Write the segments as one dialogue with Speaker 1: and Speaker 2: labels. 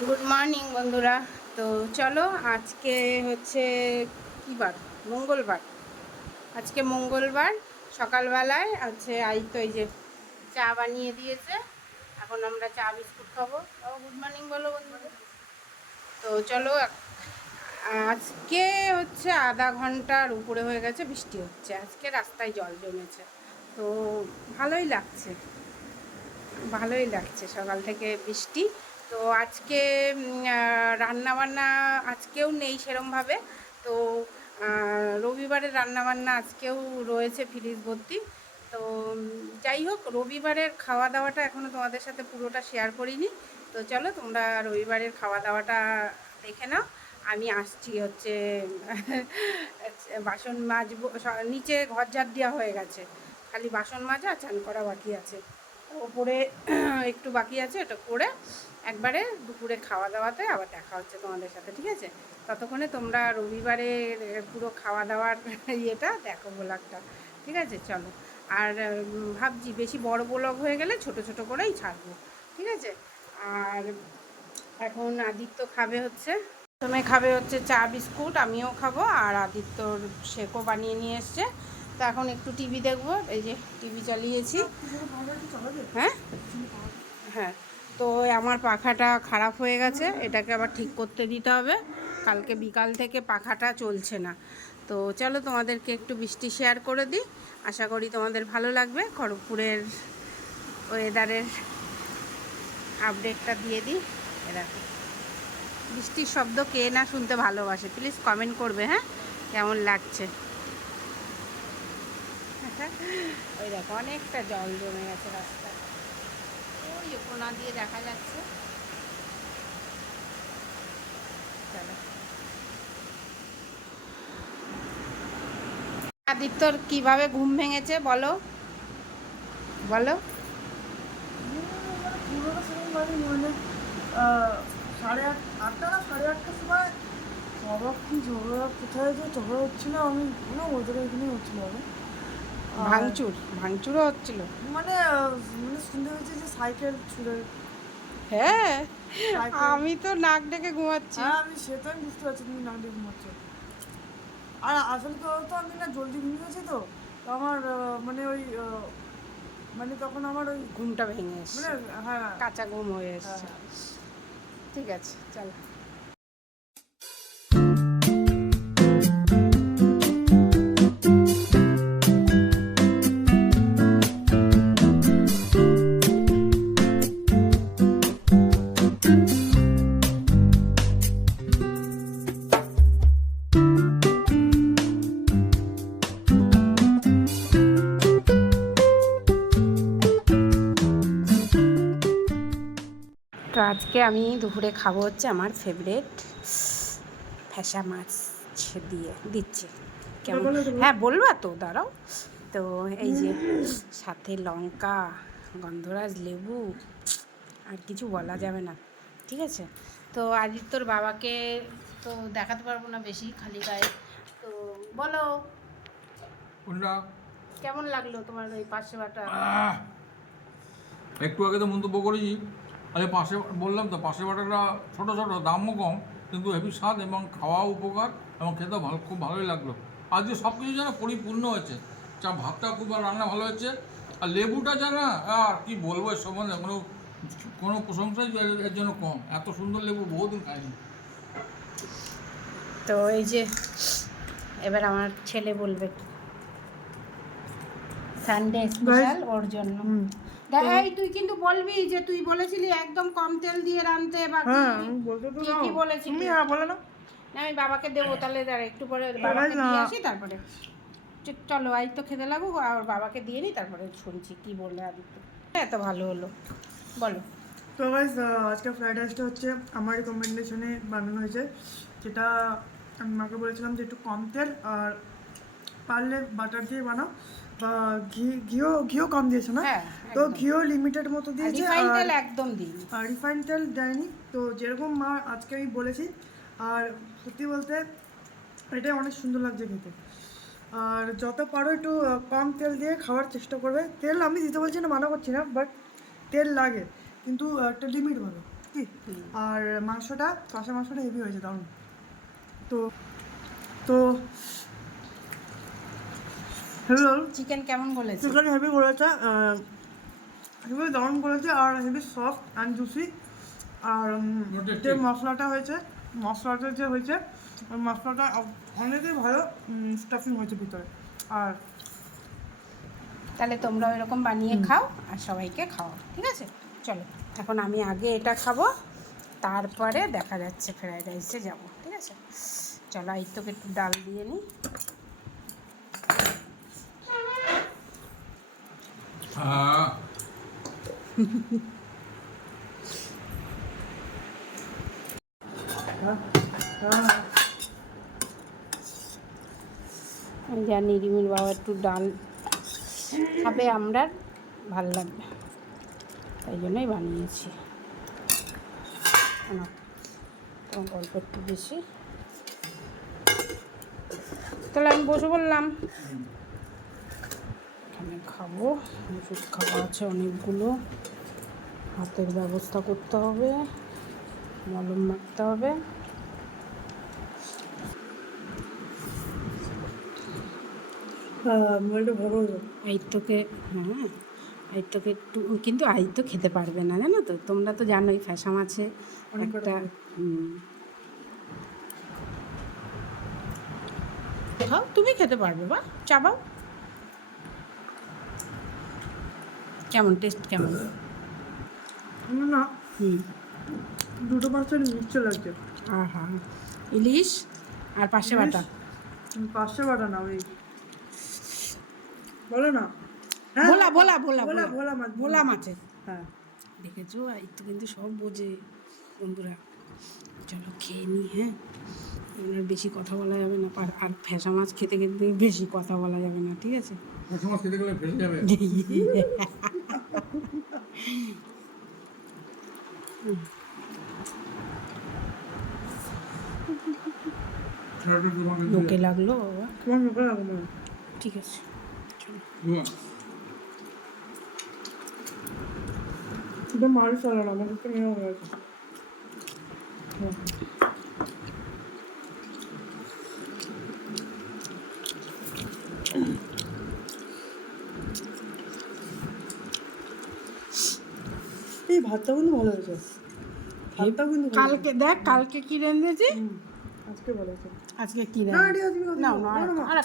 Speaker 1: Good morning বন্ধুরা। তো চলো, আজকে হচ্ছে কী বার? মঙ্গলবার। আজকে মঙ্গলবার, সকালবেলায় আছে আই তো এই যে চা বানিয়ে দিয়েছে। এখন আমরা চা বিস্কুট খাব। গুড মর্নিং বলো বন্ধুরা। তো চলো, আজকে হচ্ছে আধা ঘণ্টার উপরে হয়ে গেছে, বৃষ্টি হচ্ছে। আজকে রাস্তায় জল জমেছে। তো ভালোই লাগছে। ভালোই লাগছে সকাল থেকে বৃষ্টি। তো আজকে রান্নাবান্না আজকেও নেই সেরমভাবে। তো রবিবারের রান্নাবান্না আজকেও রয়েছে ফ্রিজ ভর্তি। তো যাই হোক, রবিবারের খাওয়া দাওয়াটা এখনও তোমাদের সাথে পুরোটা শেয়ার করিনি। তো চলো, তোমরা রবিবারের খাওয়া দাওয়াটা দেখে নাও। আমি আসছি হচ্ছে, বাসন মাজবো নিচে ঘর ঝাড় দেওয়া হয়ে গেছে। খালি বাসন মাজা আর চান করা বাকি আছে। ওপরে একটু বাকি আছে, ওটা করে একবারে দুপুরে খাওয়া দাওয়াতে আবার দেখা হচ্ছে তোমাদের সাথে ঠিক আছে? ততক্ষণে তোমরা রবিবারের পুরো খাওয়া দাওয়ার ইয়েটা দেখো ব্লগটা ঠিক আছে? চলো। আর ভাবছি বেশি বড় ব্লগ হয়ে গেলে ছোট ছোট করেই ছাড়বো ঠিক আছে? আর এখন আদিত্য খাবে হচ্ছে প্রথমে খাবে হচ্ছে চা বিস্কুট আমিও খাব আর আদিত্যর শেকও বানিয়ে নিয়ে এসছে। তো এখন একটু টিভি দেখব এই যে টিভি চালিয়েছি। হ্যাঁ? হ্যাঁ? তো আমার পাখাটা খারাপ হয়ে গেছে, এটাকে আবার ঠিক করতে দিতে হবে। কালকে বিকাল থেকে পাখাটা চলছে না। তো চলো তোমাদেরকে একটু বৃষ্টি শেয়ার করে দিই। আশা করি তোমাদের ভালো লাগবে। খড়গপুরের ওয়েদারের আপডেটটা দিয়ে দিই। এরকম বৃষ্টির শব্দ কে না শুনতে ভালোবাসে প্লিজ কমেন্ট করবে হ্যাঁ? কেমন লাগছে? ওই দেখো, অনেকটা জল জমে গেছে রাস্তায়। ওই যে কোনা দিয়ে দেখা যাচ্ছে। আদিত্যর কীভাবে ঘুম ভেঙেছে বলো? বলো।
Speaker 2: মানে সাড়ে আট, আটটা না সাড়ে আটটার সময়? কি কোথায় যে আমি ওদের এখানেই হচ্ছিল।
Speaker 1: ভাঙচুর ভাঙচুরও হচ্ছিল।
Speaker 2: মানে মানে শুনতে হয়েছে যে সাইকেল ছুড়ে
Speaker 1: হ্যাঁ আমি তো নাক ডেকে ঘুমাচ্ছি।
Speaker 2: হ্যাঁ আমি সেটা আমি বুঝতে পারছি তুমি নাম দিয়ে ঘুমাচ্ছ। আর আসলে তো তো আমি না জলদি ঘুমিয়েছি তো তো আমার মানে ওই মানে তখন আমার ওই
Speaker 1: ঘুমটা ভেঙে এসছে।
Speaker 2: মানে হ্যাঁ।
Speaker 1: কাঁচা ঘুম হয়ে এসছে।
Speaker 2: হ্যাঁ।
Speaker 1: ঠিক আছে চলো। তো আজকে আমি দুপুরে খাব হচ্ছে আমার ফেভারেট ফ্যাসা মাছ দিয়ে দিচ্ছে। কেমন। হ্যাঁ বলবা তো দাঁড়াও। তো এই যে সাথে লঙ্কা গন্ধরাজ লেবু আর কিছু বলা যাবে না ঠিক আছে? তো আদিত্যর বাবাকে তো দেখাতে পারব না বেশি খালি গায়ে। তো বলো। কেমন লাগল তোমার ওই পাশে বাটা?
Speaker 3: একটু আগে তো মন্তব্য করেছি আরে পাশে বললাম তো পাশে বাটাটা ছোটো ছোটো দামও কম কিন্তু হেভি স্বাদ এবং খাওয়া উপকার এবং খেতে ভালো খুব ভালোই লাগল। আজকে সব কিছু যেন পরিপূর্ণ হয়েছে। চা ভাতটা খুব রান্না ভালো হয়েছে। আর লেবুটা যেন আর কি বলব এর সম্বন্ধে কোনো কোনো প্রশংসাই এর- জন্য কম। এত সুন্দর লেবু বহুদিন খাইনি।
Speaker 1: তো এই যে এবার আমার ছেলে বলবে। সানডে স্পেশাল ওর জন্য। এই তুই কিন্তু বলবি যে তুই বলেছিলি একদম কম তেল দিয়ে রানতে বা কি-
Speaker 2: হ্যাঁ
Speaker 1: কি বলেছিলি?
Speaker 2: হ্যাঁ বলে না
Speaker 1: না আমি বাবাকে দেবো তাহলে দাঁড়া একটু পরে বাবাকে দিয়ে আসি তারপরে চলো আই তো খেতে লাগুক আর বাবাকে দিয়ে নিই তারপরে শুনছি কি বললে আদিত্য। এত ভালো হলো। বলো।
Speaker 2: তো গাইজ আজকে ফ্রাইড রাইসটা হচ্ছে আমার রিকমেন্ডেশনে বানানো হয়েছে। যেটা আমি মাকে বলেছিলাম যে একটু কম তেল আর পারলে বাটার দিয়ে বানাও। বা ঘি ঘিও ঘিও কম দিয়েছে না?
Speaker 1: হ্যাঁ
Speaker 2: তো ঘিও লিমিটেড মতো দিয়েছে
Speaker 1: রিফাইন তেল একদম দিই
Speaker 2: আর রিফাইন তেল দেয়নি। তো যেরকম মা আজকে আমি বলেছি আর সত্যি বলতে এটাই অনেক সুন্দর লাগছে খেতে। আর যত পারো একটু কম তেল দিয়ে খাওয়ার চেষ্টা করবে। তেল আমি দিতে বলছি না মানা করছি না বাট তেল লাগে। কিন্তু একটা লিমিট ভালো টেস্টি আর মাংসটা কষা মাংসটা হেভি হয়েছে দারুণ। তো তো হ্যালো
Speaker 1: চিকেন কেমন বলেছে
Speaker 2: চিকেন হেভি করেছে হেভি দারুণ করেছে আর হেভি সফট অ্যান্ড জুসি আর যে মশলাটা হয়েছে মশলাটা যে হয়েছে ওই মশলাটা অনেকই ভালো স্টাফিং হয়েছে ভিতরে আর
Speaker 1: তাহলে তোমরা এরকম বানিয়ে খাও আর সবাইকে খাও ঠিক আছে? চলো এখন আমি আগে এটা খাব তারপরে দেখা যাচ্ছে ফ্রাইড রাইসে যাব ঠিক আছে? চলো এই তোকে একটু ডাল দিয়ে নিই।
Speaker 3: হ্যাঁ
Speaker 2: হ্যাঁ হ্যাঁ
Speaker 1: জানি রিমির বাবা একটু ডাল খাবে আমরা, ভালো লাগবে। তাই জন্যই বানিয়েছি। অল্প একটু বেশি। তাহলে আমি বসে বললাম খাব। ওষুধ খাওয়া আছে অনেকগুলো। হাতের ব্যবস্থা করতে হবে মলম মারতে হবে। আইত্যকে হ্যাঁ আইত্যকে একটু কিন্তু আইত্য খেতে পারবে না জানো তো? তোমরা তো জানোই ফ্যাশাম আছে।
Speaker 2: অনেক
Speaker 1: একটা খাও তুমি খেতে পারবে বা? চাবাও কেমন? টেস্ট কেমন?
Speaker 2: না
Speaker 1: হুম।
Speaker 2: দুটো পার্সেন্ট মিক্সচার লাগছে
Speaker 1: আহা। ইলিশ আর পাশে বাটা?
Speaker 2: পাঁচশো বাটা না ওই। বলো না। হ্যাঁ?
Speaker 1: ভোলা ভোলা ভোলা
Speaker 2: ভোলা
Speaker 1: ভোলা।
Speaker 2: মাছ
Speaker 1: ভোলা মাছের।
Speaker 2: হ্যাঁ।
Speaker 1: দেখেছ? আইত্য কিন্তু সব বোঝে বন্ধুরা। চলো খেয়ে নি হ্যাঁ? এবার বেশি কথা বলা যাবে না। আর- আর ফ্যাসা মাছ খেতে খেতে বেশি কথা বলা যাবে না ঠিক আছে?
Speaker 3: সময় খেতে গেলে ফেসে যাবে।
Speaker 1: লোকে লাগল বাবা।
Speaker 2: তোমার মুখে লাগবে না?
Speaker 1: ঠিক আছে চলো।
Speaker 2: মাল চলো না আমাদের তো নিয়ে হয়ে গেছে হুম। এই ভাতটা কিন্তু ভালো হয়েছে ভাতটা কিন্তু।
Speaker 1: কালকে দেখ কালকে কি রেঁধেছি
Speaker 2: আজকে ভালো হয়েছে
Speaker 1: আজকে কি
Speaker 2: না
Speaker 1: আর এক
Speaker 2: আরে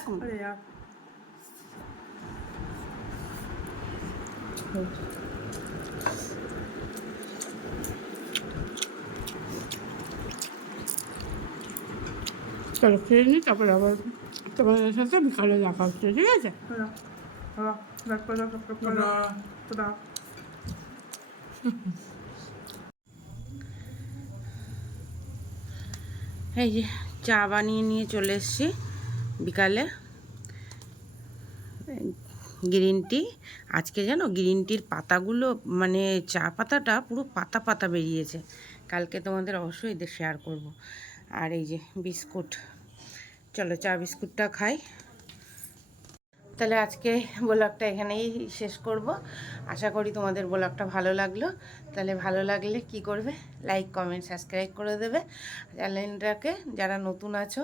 Speaker 1: চলো খেয়ে নিই তারপরে আবার তোমাদের সাথে বিকালে দেখা হচ্ছে ঠিক আছে
Speaker 2: হ্যাঁ হ্যাঁ ব্যাক করে দাও সাবস্ক্রাইব করে দাও
Speaker 3: টাটা।
Speaker 2: টাটা
Speaker 1: এই যে চা বানিয়ে নিয়ে চলে এসেছি বিকালে। Green tea. আজকে জানো গ্রিন টির পাতাগুলো মানে চা পাতাটা পুরো পাতা পাতা বেরিয়েছে। কালকে তোমাদের অবশ্যই এদের শেয়ার করব। আর এই যে বিস্কুট। চলো চা বিস্কুটটা খাই। তাহলে আজকে ব্লগটা এখানেই শেষ করব। আশা করি তোমাদের ব্লগটা ভালো লাগল। তাহলে ভালো লাগলে কি করবে? লাইক কমেন্ট সাবস্ক্রাইব করে দেবে। চ্যানেলটাকে যারা নতুন আছো,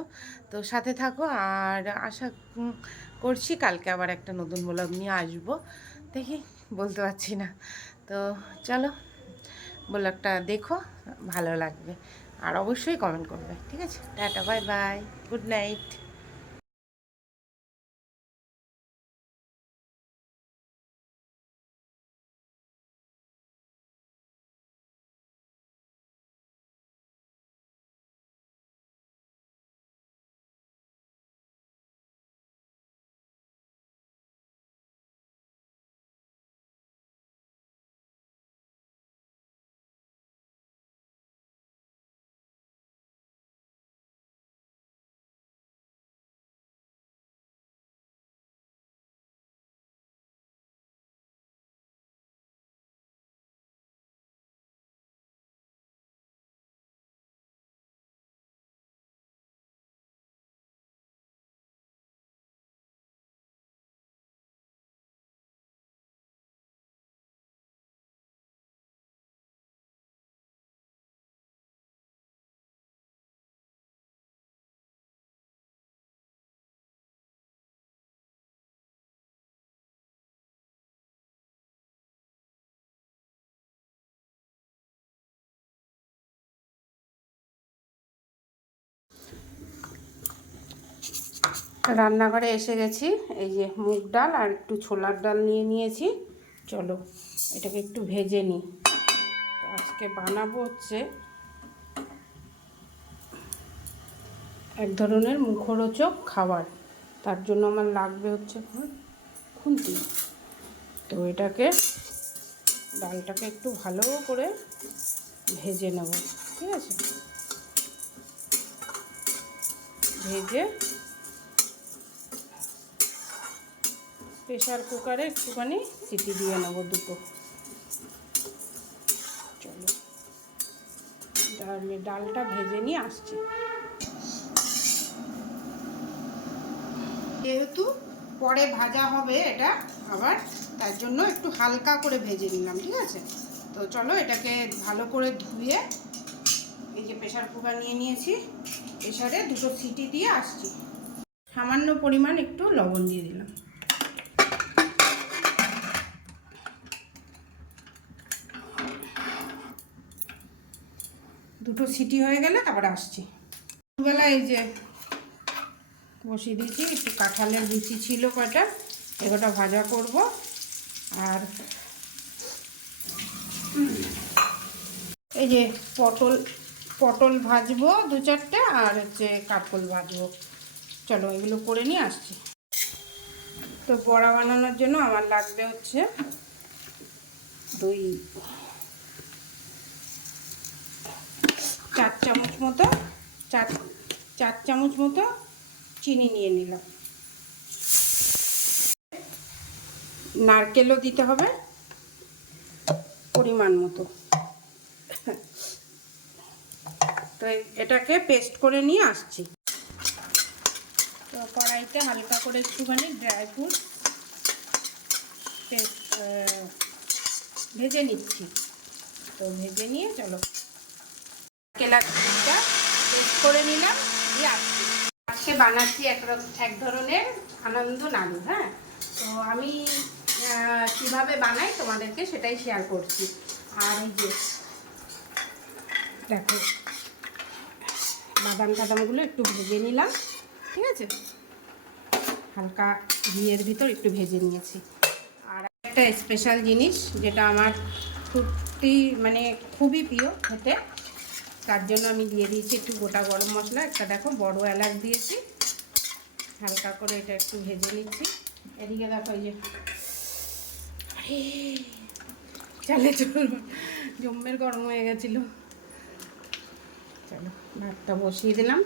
Speaker 1: তো সাথে থাকো। আর আশা করছি কালকে আবার একটা নতুন ব্লগ নিয়ে আসব। দেখি, বলতে পারছি না। তো চলো, ব্লগটা দেখো, ভালো লাগবে। আর অবশ্যই কমেন্ট করবে, ঠিক আছে? Tata bye bye good night রান্নাঘরে এসে গেছি। এই যে মুগ ডাল আর একটু ছোলার ডাল নিয়ে নিয়েছি। চলো, এটাকে একটু ভেজে নিই। তো আজকে বানাবো হচ্ছে এক ধরনের মুখরোচক খাবার। তার জন্য আমার লাগবে হচ্ছে খুন্তি। তো এটাকে, ডালটাকে একটু ভালো করে ভেজে নেব, ঠিক আছে? ভেজে প্রেশার কুকারে একটুখানি সিটি দিয়ে নেব দুটো। চলো। তাহলে ডালটা ভেজে নিয়ে আসছি। যেহেতু পরে ভাজা হবে এটা, আবার তার জন্য একটু হালকা করে ভেজে নিলাম, ঠিক আছে? তো চলো এটাকে ভালো করে ধুয়ে এই যে প্রেশার কুকার নিয়ে নিয়েছি প্রেশারে দুটো সিটি দিয়ে আসছি। সামান্য পরিমাণ একটু লবণ দিয়ে দিলাম। দুটো সিটি হয়ে গেলে, তারপরে আসছি। বেলা এই যে বসিয়ে দিয়েছি, একটু কাঁঠালের বিচি ছিল কয়টা, এগোটা ভাজা করব। আর এই যে পটল পটল ভাজবো দু চারটে, আর হচ্ছে কাঠকল ভাজবো। চলো এগুলো করে নিয়ে আসছি। তো বড়া বানানোর জন্য আমার লাগবে হচ্ছে দই। চার চামচ মতো, চার চার চামচ মতো চিনি নিয়ে নিলাম। নারকেলও দিতে হবে, পরিমাণ মতো। তো এটাকে পেস্ট করে নিয়ে আসছি। তো কড়াইতে হালকা করে একটুখানি ড্রাই ফ্রুট পেস্ট ভেজে নিচ্ছি। তো ভেজে নিয়ে চলো। কেলাটা পেস্ট করে নিলাম, দিয়ে আসছি। আজকে বানাচ্ছি এক এক ধরনের আনন্দ নাড়ু হ্যাঁ? তো আমি কীভাবে বানাই তোমাদেরকে সেটাই শেয়ার করছি। আর এই যে, দেখো, বাদাম টাদামগুলো একটু ভেজে নিলাম, ঠিক আছে? হালকা ঘিয়ের ভিতর একটু ভেজে নিয়েছি। আর একটা স্পেশাল জিনিস যেটা আমার খুবই মানে খুবই প্রিয় খেতে তার জন্য আমি দিয়ে দিয়েছি একটু গোটা গরম মশলা, একটা দেখো বড় এলাচ দিয়েছি। হালকা করে এটা একটু ভেজে নিচ্ছি। এদিকে দেখো এই যে চালে, চল। জম্মের গরম হয়ে গেছিল। চলো, ভাতটা বসিয়ে দিলাম।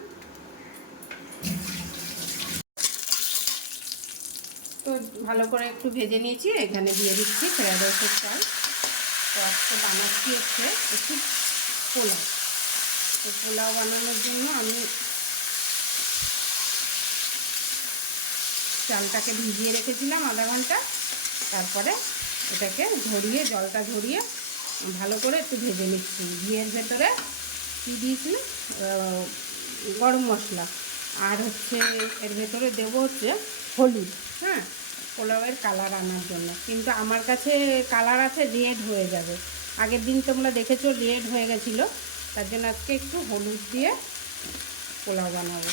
Speaker 1: তো ভালো করে একটু ভেজে নিয়েছি, এখানে দিয়ে দিচ্ছি ফ্রাইড রাইসের চাল। তো আজকে বানাচ্ছি হচ্ছে একটু পোলাও। তো পোলাও বানানোর জন্য আমি চালটাকে ভিজিয়ে রেখেছিলাম আধা ঘণ্টা। তারপরে এটাকে ঝরিয়ে জলটা ঝরিয়ে ভালো করে একটু ভেজে নিচ্ছি। ঘিয়ের ভেতরে কী দিয়েছি? গরম মশলা। আর হচ্ছে এর ভেতরে দেবো হচ্ছে হলুদ হ্যাঁ? পোলাওয়ের কালার আনার জন্য। কিন্তু আমার কাছে কালার আছে রেড হয়ে যাবে। আগের দিন তোমরা দেখেছ রেড হয়ে গেছিল। তার জন্য আজকে একটু হলুদ দিয়ে পোলাও বানাবো।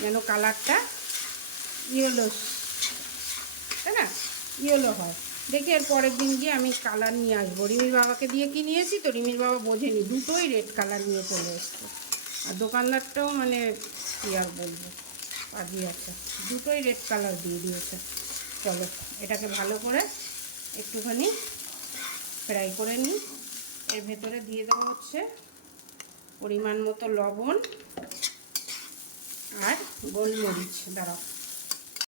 Speaker 1: যেন কালারটা ইয়েলো, তাই না? ইয়েলো হয়। দেখি এর পরের দিন গিয়ে আমি কালার নিয়ে আসব। রিমির বাবাকে দিয়ে কি নিয়েছি তো রিমির বাবা বোঝেনি, দুটোই রেড কালার নিয়ে চলে এসছে। আর দোকানদারটাও মানে কী আর বলব পাজি আছে। দুটোই রেড কালার দিয়ে দিয়েছে। চলো, এটাকে ভালো করে একটুখানি ফ্রাই করে নিই। এর ভেতরে দিয়ে দেওয়া হচ্ছে পরিমাণ মতো লবণ আর গোলমরিচ দাঁড়াও।